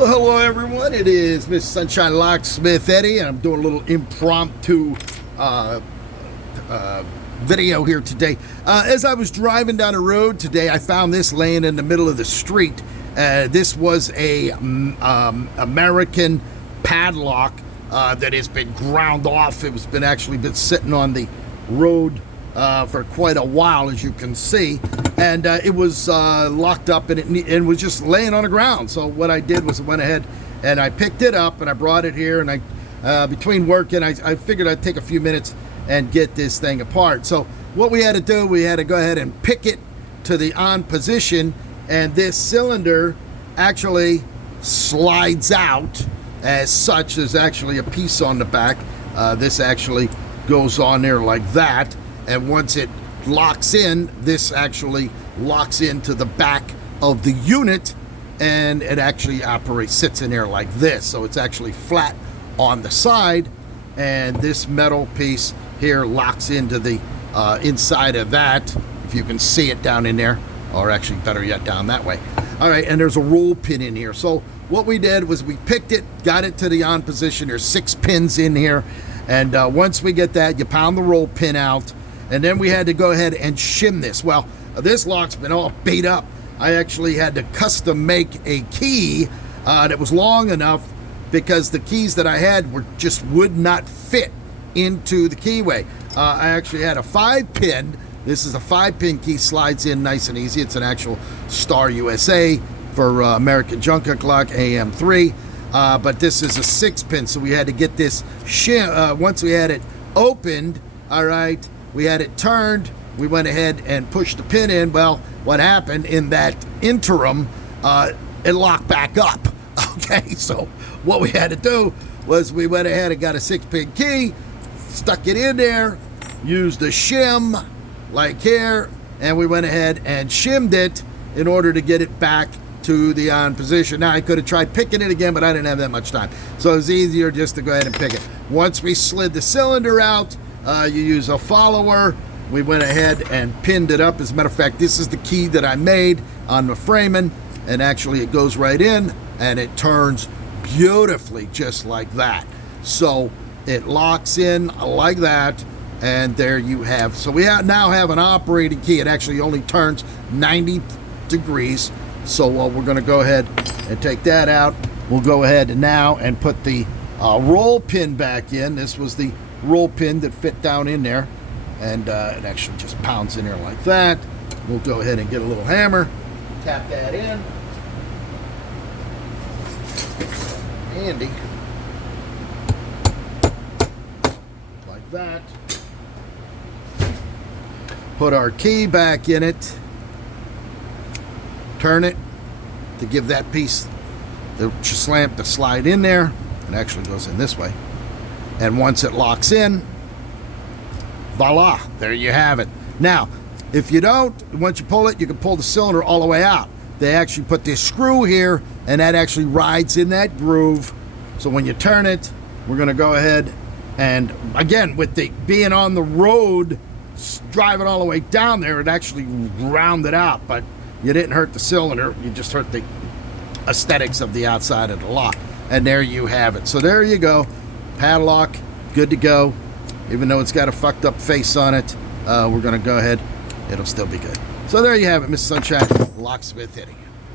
Well, hello everyone. It is Mr. Sunshine Locksmith Eddy, and I'm doing a little impromptu video here today. As I was driving down the road today, I found this laying in the middle of the street. This was a American padlock that has been ground off. It's been actually sitting on the road for quite a while, as you can see, and it was locked up, and it was just laying on the ground. So what I did was I went ahead and I picked it up and I brought it here, and I between working, I figured I'd take a few minutes and get this thing apart. So what we had to do, we had to go ahead and pick it to the on position, and this cylinder actually slides out as such. There's actually a piece on the back. This actually goes on there like that, and once it locks in, this actually locks into the back of the unit, and it actually sits in there like this. So it's actually flat on the side, and this metal piece here locks into the inside of that, if you can see it down in there, or actually better yet down that way. All right, and there's a roll pin in here. So what we did was we picked it, got it to the on position. There's 6 pins in here, and once we get that, you pound the roll pin out, and then we had to go ahead and shim this. Well, this lock's been all beat up. I actually had to custom make a key that was long enough, because the keys that I had would not fit into the keyway. I actually had a 5-pin. This is a 5-pin key, slides in nice and easy. It's an actual Star USA for American Junker Clock AM3, but this is a 6-pin, so we had to get this shim. Once we had it opened, all right, we had it turned, we went ahead and pushed the pin in. Well, what happened in that interim, it locked back up. Okay, so what we had to do was we went ahead and got a 6-pin key, stuck it in there, used the shim like here, and we went ahead and shimmed it in order to get it back to the on position. Now, I could have tried picking it again, but I didn't have that much time, so it was easier just to go ahead and pick it. Once we slid the cylinder out, you use a follower. We went ahead and pinned it up. As a matter of fact, this is the key that I made on the framing, and actually it goes right in and it turns beautifully just like that. So it locks in like that, and there you have. So we now have an operating key. It actually only turns 90 degrees. So we're going to go ahead and take that out. We'll go ahead now and put the roll pin back in. This was the roll pin that fit down in there, and it actually just pounds in there like that. We'll go ahead and get a little hammer, tap that in. Handy. Like that. Put our key back in it. Turn it to give that piece the slant to slide in there. It actually goes in this way. And once it locks in, voila, there you have it. Now, if you don't, once you pull it, you can pull the cylinder all the way out. They actually put this screw here, and that actually rides in that groove. So when you turn it, we're going to go ahead and, again, with the being on the road, driving all the way down there, it actually rounded out, but you didn't hurt the cylinder. You just hurt the aesthetics of the outside of the lock. And there you have it. So there you go. Padlock, good to go. Even though it's got a fucked up face on it, we're going to go ahead. It'll still be good. So there you have it, Mr. Sunshine Locksmith Eddy.